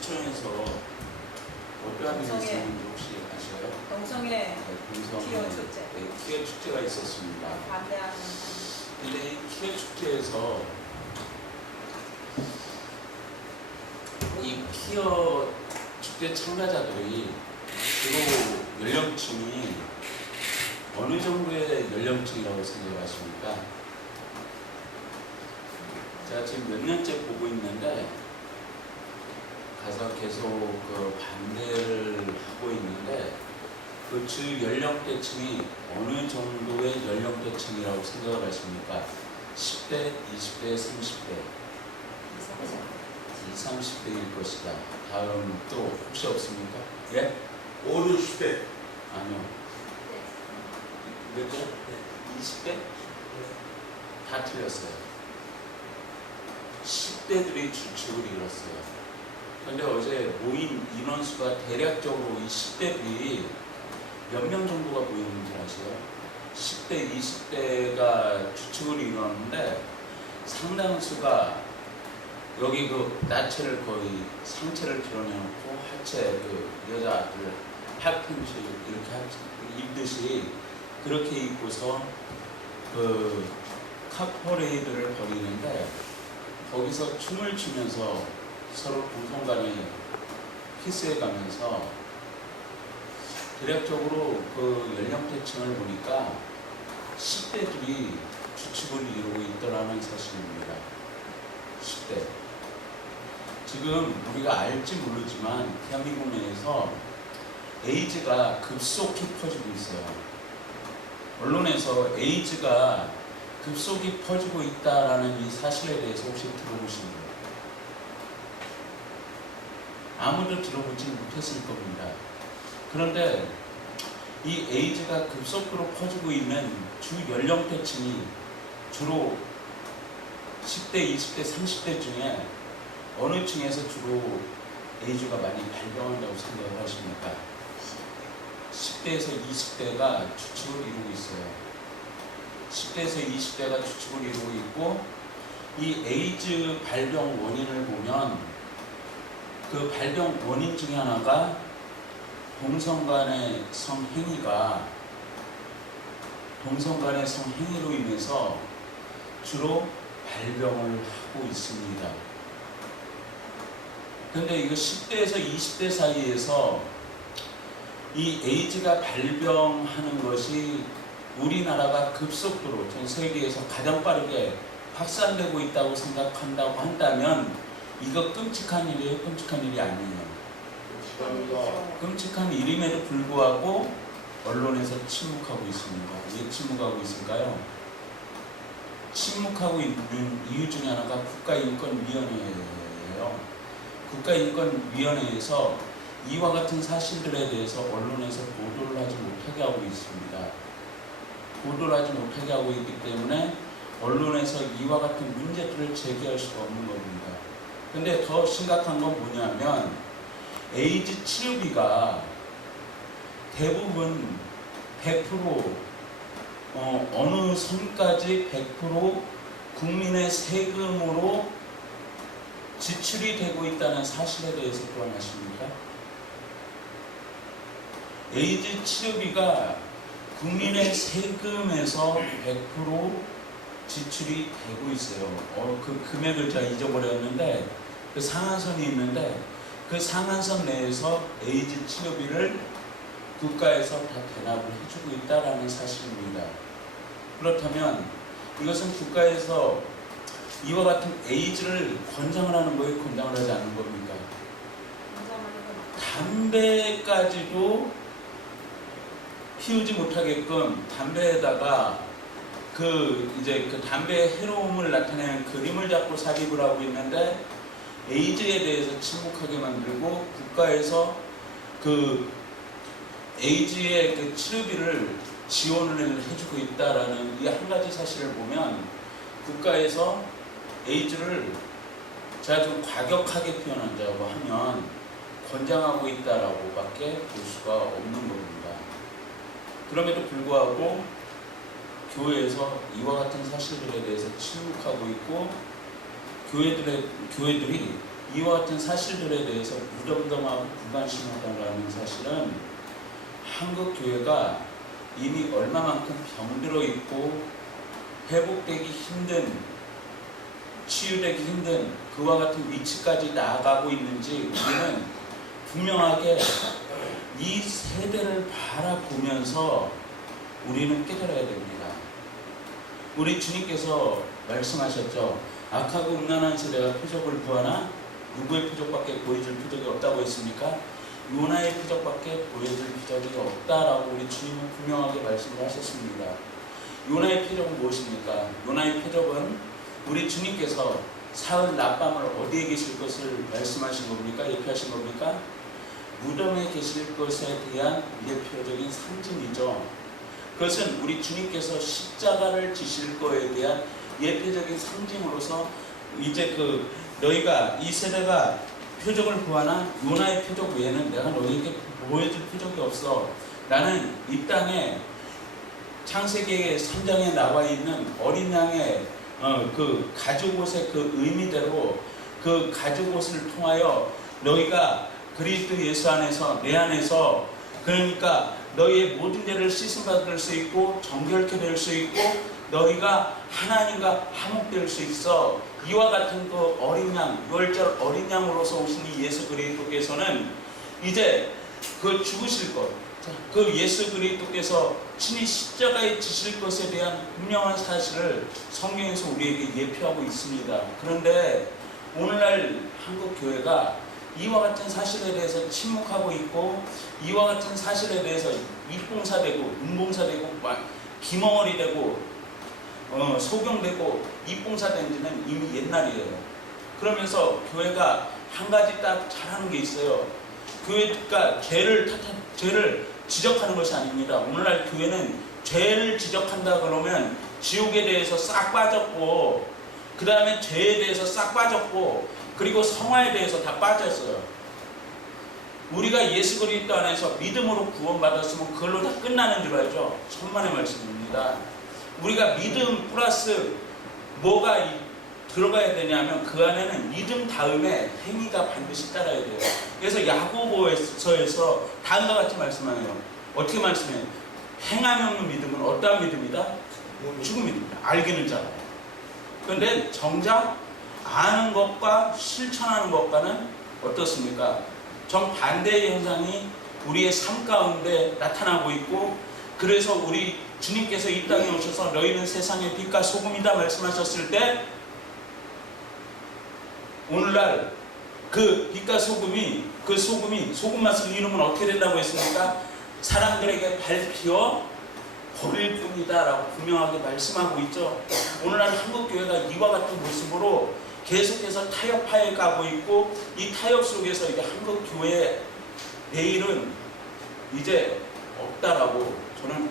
지천에서 어떠한 일이 동성애. 있었는지 혹시 아시나요? 동성애 네, 동성애 키어 축제. 네, 키어 축제가 있었습니다. 반대하는 근데 이 키어 축제에서 이 키어 축제 참가자들이 주로 연령층이 어느 정도의 연령층이라고 생각하십니까? 제가 지금 몇 년째 보고 있는데 가서 계속 그 반대를 하고 있는데 그 주 연령대층이 어느 정도의 연령대층이라고 생각을 하십니까? 10대, 20대, 30대, 20, 30대일 것이다. 다음 또 혹시 없습니까? 예? 5, 60대. 아니요. 몇 대? 20대? 다 틀렸어요. 10대들이 주축을 이뤘어요. 그런데 어제 모인 인원수가 대략적으로 이 10대들이 몇 명 정도가 모였는지 아세요? 10대, 20대가 주축을 이뤘는데 상당수가 여기 그 나체를 거의 상체를 드러내놓고 하체 그 여자들 핫팬츠 이렇게 입듯이 그렇게 입고서 그 카퍼레이드를 벌이는데 거기서 춤을 추면서 서로 동성 간에 키스해가면서 대략적으로 그 연령대층을 보니까 10대들이 주축을 이루고 있더라는 사실입니다. 10대. 지금 우리가 알지 모르지만 대한민국 내에서 에이즈가 급속히 퍼지고 있어요. 언론에서 에이즈가 급속히 퍼지고 있다라는 이 사실에 대해서 혹시 들어보신 거예요? 아무도 들어보지 못했을 겁니다. 그런데 이 에이즈가 급속도로 퍼지고 있는 주 연령대층이 주로 10대, 20대, 30대 중에 어느 층에서 주로 에이즈가 많이 발병한다고 생각을 하십니까? 10대에서 20대가 주축을 이루고 있어요. 10대에서 20대가 주축을 이루고 있고 이 에이즈 발병 원인을 보면 그 발병 원인 중에 하나가 동성 간의 성행위로 인해서 주로 발병을 하고 있습니다. 그런데 이거 10대에서 20대 사이에서 이 에이즈가 발병하는 것이 우리나라가 급속도로 전 세계에서 가장 빠르게 확산되고 있다고 생각한다고 한다면 이거 끔찍한 일이에요? 끔찍한 일이 아니에요. 감사합니다. 끔찍한 일임에도 불구하고 언론에서 침묵하고 있습니다. 왜 침묵하고 있을까요? 침묵하고 있는 이유 중에 하나가 국가인권위원회예요. 국가인권위원회에서 이와 같은 사실들에 대해서 언론에서 보도를 하지 못하게 하고 있습니다. 보도를 하지 못하게 하고 있기 때문에 언론에서 이와 같은 문제들을 제기할 수가 없는 겁니다. 근데 더 심각한 건 뭐냐면 에이즈 치료비가 대부분 100% 어느 선까지 100% 국민의 세금으로 지출이 되고 있다는 사실에 대해서 또한 아십니까? 에이즈 치료비가 국민의 세금에서 100% 지출이 되고 있어요. 그 금액을 제가 잊어버렸는데 그 상한선이 있는데 그 상한선 내에서 에이즈 치료비를 국가에서 다 대납을 해주고 있다는 사실입니다. 그렇다면 이것은 국가에서 이와 같은 에이즈를 권장을 하는 거예요? 권장을 하지 않는 겁니까? 담배까지도 피우지 못하게끔 담배에다가 그 담배의 해로움을 나타내는 그림을 잡고 삽입을 하고 있는데 에이즈에 대해서 침묵하게 만들고 국가에서 그 에이즈의 그 치료비를 지원을 해주고 있다라는 이 한 가지 사실을 보면 국가에서 에이즈를 제가 좀 과격하게 표현한다고 하면 권장하고 있다라고밖에 볼 수가 없는 겁니다. 그럼에도 불구하고 교회에서 이와 같은 사실들에 대해서 침묵하고 있고 교회들이 이와 같은 사실들에 대해서 무덤덤하고 불관심하다는 사실은 한국 교회가 이미 얼마만큼 병들어 있고 회복되기 힘든, 치유되기 힘든 그와 같은 위치까지 나아가고 있는지 우리는 분명하게 이 세대를 바라보면서 우리는 깨달아야 됩니다. 우리 주님께서 말씀하셨죠. 악하고 음란한 세대가 표적을 구하나 누구의 표적밖에 보여줄 표적이 없다고 했습니까? 요나의 표적밖에 보여줄 표적이 없다라고 우리 주님은 분명하게 말씀을 하셨습니다. 요나의 표적은 무엇입니까? 요나의 표적은 우리 주님께서 사흘 낮밤을 어디에 계실 것을 말씀하신 겁니까? 예표하신 겁니까? 무덤에 계실 것에 대한 예표적인 상징이죠. 그것은 우리 주님께서 십자가를 지실 거에 대한 예표적인 상징으로서 이제 너희가 이 세대가 표적을 구하나 요나의 표적 외에는 내가 너희에게 보여줄 표적이 없어. 나는 이 땅에 창세기 3장에 나와 있는 어린 양의 그 가죽옷의 그 의미대로 그 가죽옷을 통하여 너희가 그리스도 예수 안에서 내 안에서 그러니까 너희의 모든 죄를 씻음받을 수 있고 정결케 될 수 있고 너희가 하나님과 화목될 수 있어. 이와 같은 그 어린 양, 유월절 어린 양으로서 오신 이 예수 그리스도께서는 이제 그 죽으실 것, 그 예수 그리스도께서 친히 십자가에 지실 것에 대한 분명한 사실을 성경에서 우리에게 예표하고 있습니다. 그런데 오늘날 한국 교회가 이와 같은 사실에 대해서 침묵하고 있고 이와 같은 사실에 대해서 입봉사되고 음봉사되고 기멍어리 되고 소경되고 입봉사된 지는 이미 옛날이에요. 그러면서 교회가 한 가지 딱 잘하는 게 있어요. 교회가 죄를 지적하는 것이 아닙니다. 오늘날 교회는 죄를 지적한다 그러면 지옥에 대해서 싹 빠졌고 그 다음에 죄에 대해서 싹 빠졌고 그리고 성화에 대해서 다 빠졌어요. 우리가 예수 그리스도 안에서 믿음으로 구원받았으면 그걸로 다 끝나는 줄 알죠? 천만의 말씀입니다. 우리가 믿음 플러스 뭐가 들어가야 되냐면 그 안에는 믿음 다음에 행위가 반드시 따라야 돼요. 그래서 야고보서에서 다음과 같이 말씀하네요. 어떻게 말씀해요? 행함이 없는 믿음은 어떠한 믿음이다? 죽은 믿음이다. 알기는 잘해요. 그런데 정작 아는 것과 실천하는 것과는 어떻습니까? 정반대의 현상이 우리의 삶 가운데 나타나고 있고 그래서 우리 주님께서 이 땅에 오셔서 너희는 세상의 빛과 소금이다 말씀하셨을 때 오늘날 그 빛과 소금이 소금 맛을 이루면 어떻게 된다고 했습니까? 사람들에게 밟히어 버릴 뿐이다 라고 분명하게 말씀하고 있죠. 오늘날 한국교회가 이와 같은 모습으로 계속해서 타협하에 가고 있고 이 타협 속에서 이제 한국교회의 내일은 이제 없다라고 저는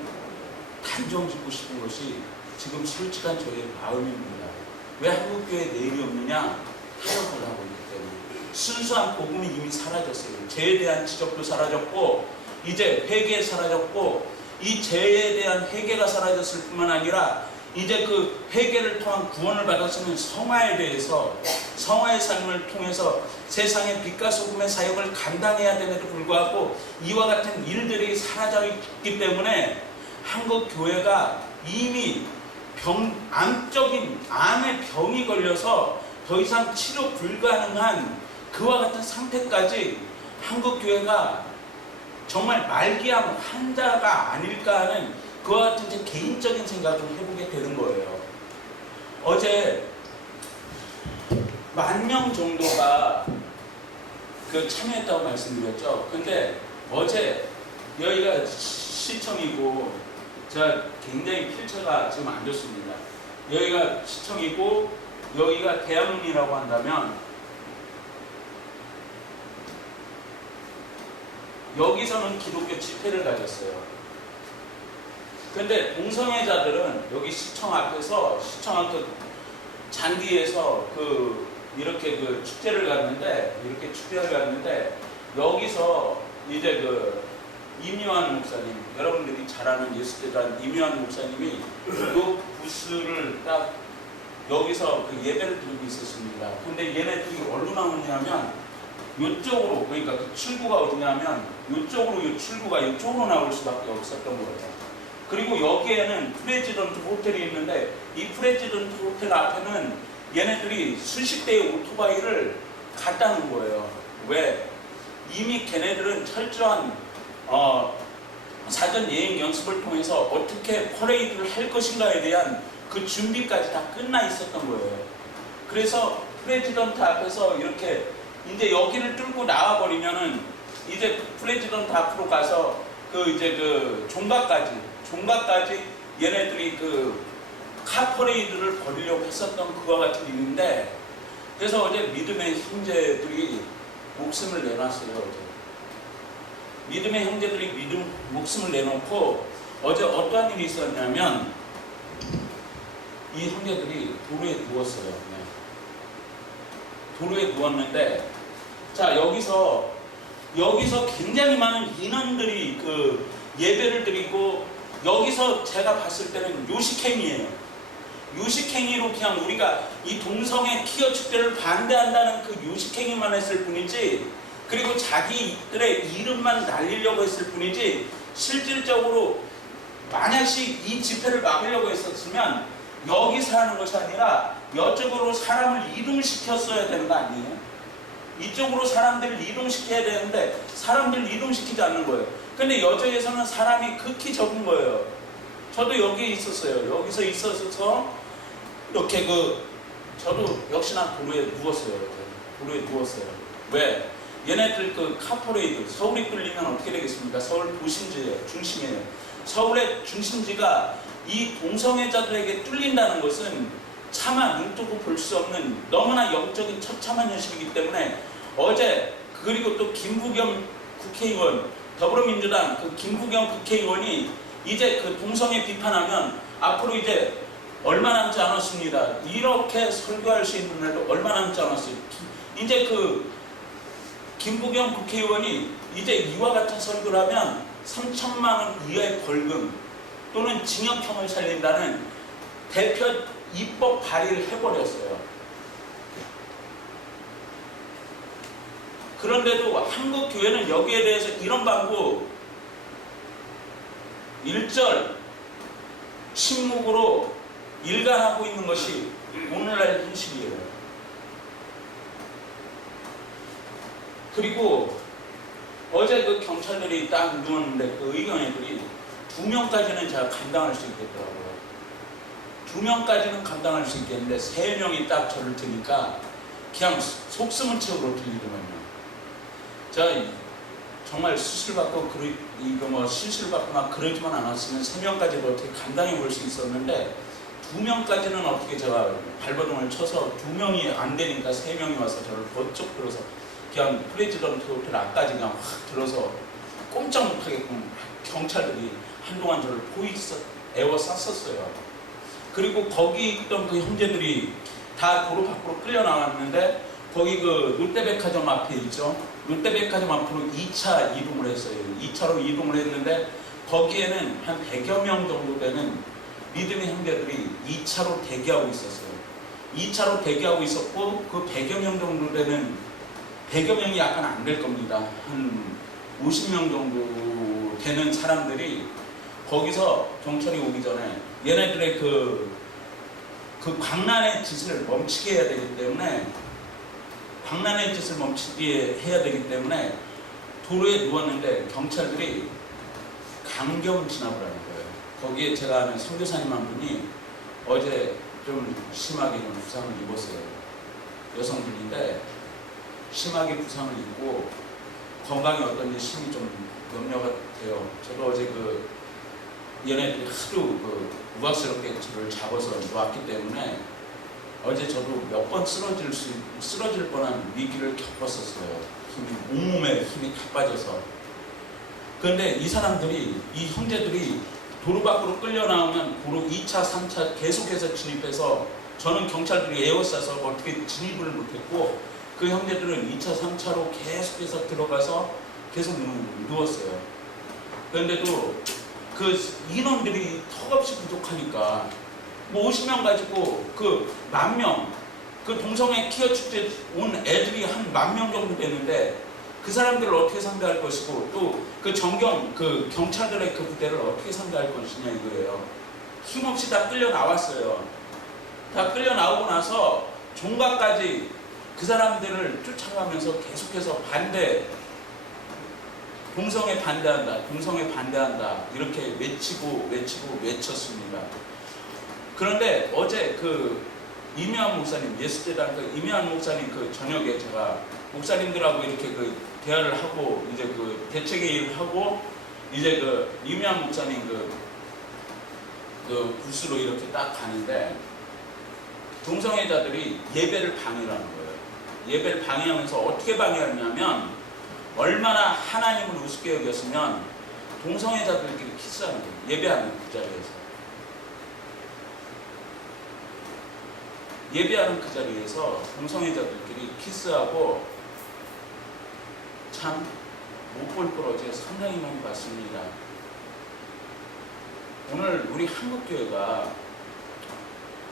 단정 짓고 싶은 것이 지금 솔직한 저의 마음입니다. 왜 한국교회에 내일이 없느냐? 타협을 하고 있기 때문에. 순수한 복음이 이미 사라졌어요. 죄에 대한 지적도 사라졌고 이제 회개에 사라졌고 이 죄에 대한 회개가 사라졌을 뿐만 아니라 이제 그 회개를 통한 구원을 받았으면 성화에 대해서 성화의 삶을 통해서 세상의 빛과 소금의 사역을 감당해야 됨에도 불구하고 이와 같은 일들이 사라져 있기 때문에 한국 교회가 이미 암적인 암의 병이 걸려서 더 이상 치료 불가능한 그와 같은 상태까지 한국 교회가 정말 말기암 환자가 아닐까 하는 그와 같은 제 개인적인 생각을 해보게 되는 거예요. 어제 10,000명 정도가 참여했다고 말씀드렸죠. 근데 어제 여기가 시청이고 제가 굉장히 필처가 지금 안 좋습니다. 여기가 시청이고 여기가 대학문이라고 한다면 여기서는 기독교 집회를 가졌어요. 근데 동성애자들은 여기 시청 앞에서 시청 앞 잔디에서 이렇게 축제를 갔는데 여기서 이제 이묘한 목사님, 여러분들이 잘 아는 예수대단 이묘한 목사님이 이 부스를 딱 여기서 그 예배를 드리고 있었습니다. 근데 얘네들이 어디로 나오냐면 이쪽으로, 그러니까 그 출구가 어디냐면 이쪽으로, 이 출구가 이쪽으로 나올 수밖에 없었던 거예요. 그리고 여기에는 프레지던트 호텔이 있는데 이 프레지던트 호텔 앞에는 얘네들이 수십 대의 오토바이를 갔다는 거예요. 왜? 이미 걔네들은 철저한 사전 예행 연습을 통해서 어떻게 퍼레이드를 할 것인가에 대한 그 준비까지 다 끝나 있었던 거예요. 그래서 프레지던트 앞에서 이렇게 이제 여기를 뚫고 나와버리면은 이제 프레지던트 앞으로 가서 그 종각까지 얘네들이 그 카퍼레이드를 벌이려고 했었던 그와 같은 일인데, 그래서 어제 믿음의 형제들이 목숨을 내놨어요. 어제 믿음의 형제들이 목숨을 내놓고 어제 어떠한 일이 있었냐면 이 형제들이 도로에 누웠어요. 네. 도로에 누웠는데, 자 여기서 굉장히 많은 인원들이 그 예배를 드리고, 여기서 제가 봤을 때는 요식행위예요. 요식행위로 그냥 우리가 이 동성애 키어 축제를 반대한다는 그 요식행위만 했을 뿐이지, 그리고 자기들의 이름만 날리려고 했을 뿐이지, 실질적으로 만약씩 이 집회를 막으려고 했었으면 여기서 하는 것이 아니라 이쪽으로 사람을 이동시켰어야 되는 거 아니에요? 이쪽으로 사람들을 이동시켜야 되는데 사람들을 이동시키지 않는 거예요. 근데 여저에서는 사람이 극히 적은 거예요. 저도 여기에 있었어요. 여기서 있어서 이렇게 저도 역시나 도로에 누웠어요. 도로에 누웠어요. 왜? 얘네들 그 카퍼레이드, 서울이 뚫리면 어떻게 되겠습니까? 서울 도심지예요. 중심이에요. 서울의 중심지가 이 동성애자들에게 뚫린다는 것은 차마 눈 뜨고 볼 수 없는 너무나 영적인 처참한 현실이기 때문에, 어제 그리고 또 김부겸 국회의원, 더불어민주당 그 김부겸 국회의원이 이제 그 동성애 비판하면 앞으로 이제 얼마 남지 않았습니다. 이렇게 설교할 수 있는 날도 얼마 남지 않았어요. 이제 그 김부겸 국회의원이 이제 이와 같은 설교를 하면 3천만 원 이하의 벌금 또는 징역형을 살린다는 대표 입법 발의를 해버렸어요. 그런데도 한국 교회는 여기에 대해서 이런 방구 1절 침묵으로 일관하고 있는 것이 오늘날 현실이에요. 그리고 어제 그 경찰들이 딱 누웠는데 그 의경애들이 2명까지는 제가 감당할 수 있겠더라고요. 2명까지는 감당할 수 있겠는데 3명이 딱 저를 드니까 그냥 속수문 척으로 들리더만요. 제가 정말 수술받고 실수받고 막 그러지만 않았으면 3명까지도 어떻게 감당해 볼 수 있었는데 2명까지는 어떻게 제가 발버둥을 쳐서 2명이 안 되니까 3명이 와서 저를 번쩍 들어서 그냥 프레지던트 호텔 앞까지 그냥 확 들어서 꼼짝 못하게끔 경찰들이 한동안 저를 에워쌌었어요. 그리고 거기 있던 그 형제들이 다 도로 밖으로 끌려 나왔는데, 거기 그 롯데백화점 앞에 있죠. 롯데백화점 앞으로 2차 이동을 했어요. 2차로 이동을 했는데 거기에는 한 100여 명 정도 되는 믿음의 형제들이 2차로 대기하고 있었어요. 2차로 대기하고 있었고, 그 100여 명 정도 되는, 100여 명이 약간 안 될 겁니다. 한 50명 정도 되는 사람들이 거기서 경찰이 오기 전에 얘네들의 그 광란의 짓을 멈추게 해야 되기 때문에, 광란의 짓을 멈추게 해야 되기 때문에 도로에 누웠는데 경찰들이 강경 진압을 하는 거예요. 거기에 제가 아는 선교사님 한 분이 어제 좀 심하게 부상을 입었어요. 여성분인데 심하게 부상을 입고 건강이 어떤지 심히 좀 염려가 돼요. 저도 어제 얘네들이 하도 우악스럽게 저를 잡아서 놓았기 때문에 어제 저도 몇 번 쓰러질 뻔한 위기를 겪었었어요. 온몸에 힘이 다 빠져서. 그런데 이 사람들이, 이 형제들이 도로 밖으로 끌려 나오면 도로 2차, 3차 계속해서 진입해서, 저는 경찰들이 에워싸서 어떻게 진입을 못했고, 그 형제들은 2차, 3차로 계속해서 들어가서 계속 누웠어요. 그런데도 그 인원들이 턱없이 부족하니까 뭐 50명 가지고 그 10,000명, 그 동성애 키어 축제 온 애들이 한 10,000명 정도 되는데 그 사람들을 어떻게 상대할 것이고 또 그 정경, 그 경찰들의 그 부대를 어떻게 상대할 것이냐 이거예요. 힘없이 다 끌려 나왔어요. 다 끌려 나오고 나서 종각까지 그 사람들을 쫓아가면서 계속해서 반대, 동성애 반대한다, 동성애 반대한다 이렇게 외쳤습니다. 그런데 어제 그 이명환 목사님, 예수재단 그 이명환 목사님 그 저녁에 제가 목사님들하고 이렇게 그 대화를 하고 이제 그 대책회의를 하고 이제 그 이명환 목사님 그 부스로 이렇게 딱 가는데 동성애자들이 예배를 방해하는 거예요. 예배를 방해하면서 어떻게 방해하냐면 얼마나 하나님을 우습게 여겼으면 동성애자들끼리 키스하는 거예요. 예배하는 그 자리에서. 예배하는 그 자리에서 동성애자들끼리 키스하고 참 못 볼 걸 어제 상당히 많이 봤습니다. 오늘 우리 한국교회가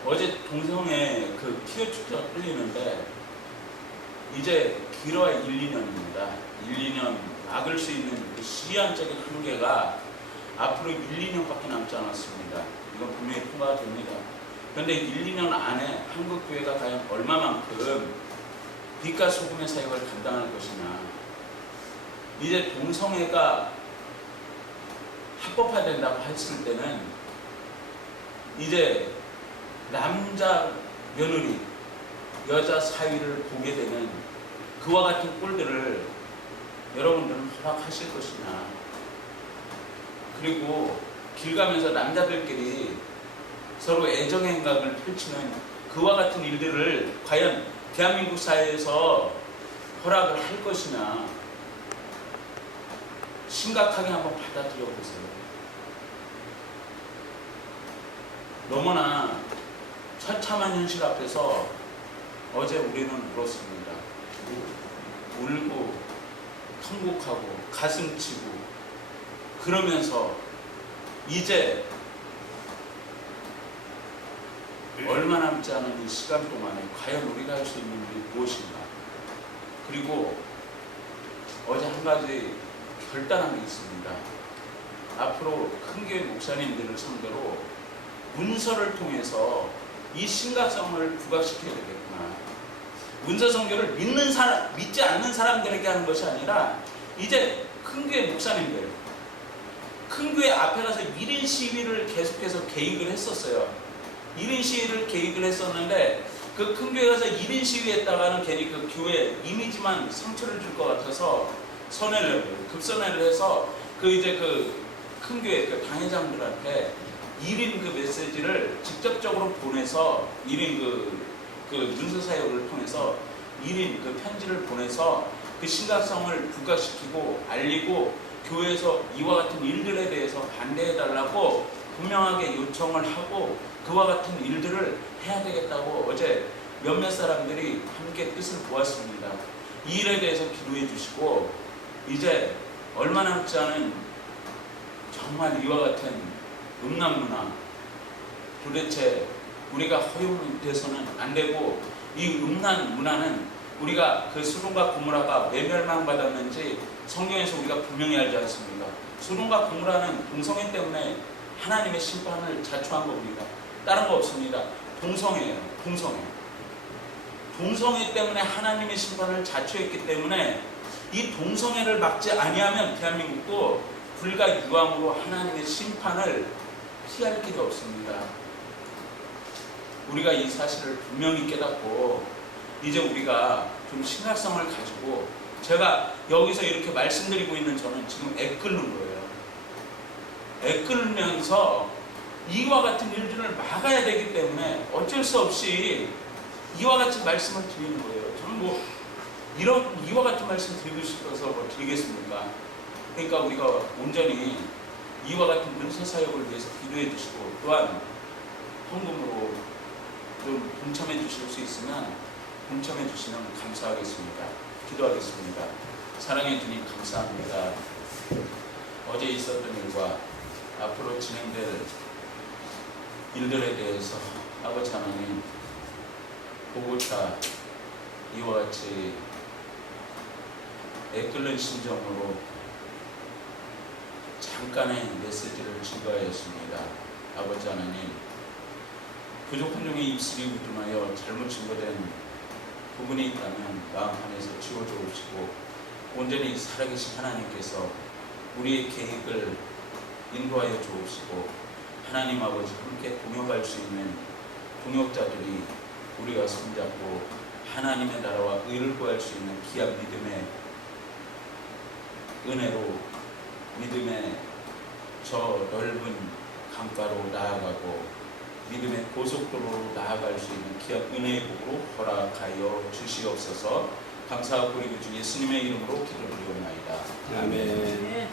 어제 동성애 그 키어 축제가 끌리는데 이제 길어야 1, 2년입니다. 1, 2년 막을 수 있는 그 시한적인 한계가 앞으로 1, 2년밖에 남지 않았습니다. 이건 분명히 통과가 됩니다. 그런데 1, 2년 안에 한국교회가 과연 얼마만큼 빛과 소금의 사역을 감당할 것이냐. 이제 동성애가 합법화된다고 했을 때는 이제 남자 며느리, 여자 사위를 보게 되는 그와 같은 꼴들을 여러분들은 허락하실 것이냐. 그리고 길 가면서 남자들끼리 서로 애정의 행각을 펼치는 그와 같은 일들을 과연 대한민국 사회에서 허락을 할 것이냐. 심각하게 한번 받아들여 보세요. 너무나 처참한 현실 앞에서 어제 우리는 울었습니다. 울고 통곡하고 가슴치고 그러면서 이제 얼마 남지 않은 이 시간 동안에 과연 우리가 할 수 있는 일이 무엇인가. 그리고 어제 한 가지 결단한 게 있습니다. 앞으로 큰교회 목사님들을 상대로 문서를 통해서 이 심각성을 부각시켜야 되겠구나. 문서 선교를 믿지 않는 사람들에게 하는 것이 아니라 이제 큰교회 목사님들, 큰교회 앞에 가서 1인 시위를 계속해서 계획을 했었어요. 1인 시위를 계획을 했었는데 그 큰교회 가서 1인 시위했다가는 괜히 그 교회 이미지만 상처를 줄 것 같아서 급선회를 해서 그 이제 그 큰교회 그 당회장들한테 1인 그 메시지를 직접적으로 보내서 1인 그 문서 사역을 통해서 1인 그 편지를 보내서 그 심각성을 부각시키고 알리고 교회에서 이와 같은 일들에 대해서 반대해달라고 분명하게 요청을 하고 그와 같은 일들을 해야 되겠다고 어제 몇몇 사람들이 함께 뜻을 모았습니다. 이 일에 대해서 기도해 주시고 이제 얼마 남지 않은 정말 이와 같은 음란 문화 도대체 우리가 허용돼서는 안 되고 이 음란 문화는 우리가 그 소돔과 고모라가 왜 멸망받았는지 성경에서 우리가 분명히 알지 않습니까? 소돔과 고모라는 동성애 때문에 하나님의 심판을 자초한 겁니다. 다른 거 없습니다. 동성애예요. 동성애 때문에 하나님의 심판을 자초했기 때문에 이 동성애를 막지 아니하면 대한민국도 불과 유황으로 하나님의 심판을 피할 길이 없습니다. 우리가 이 사실을 분명히 깨닫고 이제 우리가 좀 심각성을 가지고 제가 여기서 이렇게 말씀드리고 있는 저는 지금 애끓는 거예요. 애끓면서 이와 같은 일들을 막아야 되기 때문에 어쩔 수 없이 이와 같은 말씀을 드리는 거예요. 저는 뭐 이와 같은 말씀 드리고 싶어서 뭐 드리겠습니까? 그러니까 우리가 온전히 이와 같은 문서 사역을 위해서 기도해 주시고 또한 헌금으로 좀 동참해 주실 수 있으면 동참해 주시면 감사하겠습니다. 기도하겠습니다. 사랑해 주님 감사합니다. 어제 있었던 일과 앞으로 진행될 일들에 대해서 아버지 하나님 보고자 이와 같이 애끓는 심정으로 잠깐의 메시지를 증거하였습니다. 아버지 하나님, 부족한 종의 입술이 우둔하여 잘못 증거된 부분이 있다면 마음 안에서 지워주시고 온전히 살아계신 하나님께서 우리의 계획을 인도하여 주옵시고 하나님 아버지 함께 동역할 수 있는 동역자들이 우리가 손잡고 하나님의 나라와 의를 구할 수 있는 귀한 믿음의 은혜로 믿음의 저 넓은 강가로 나아가고 믿음의 고속도로로 나아갈 수 있는 귀한 은혜의 복으로 허락하여 주시옵소서. 감사하고 우리 주 예수님의 이름으로 기도드리옵나이다. 아멘.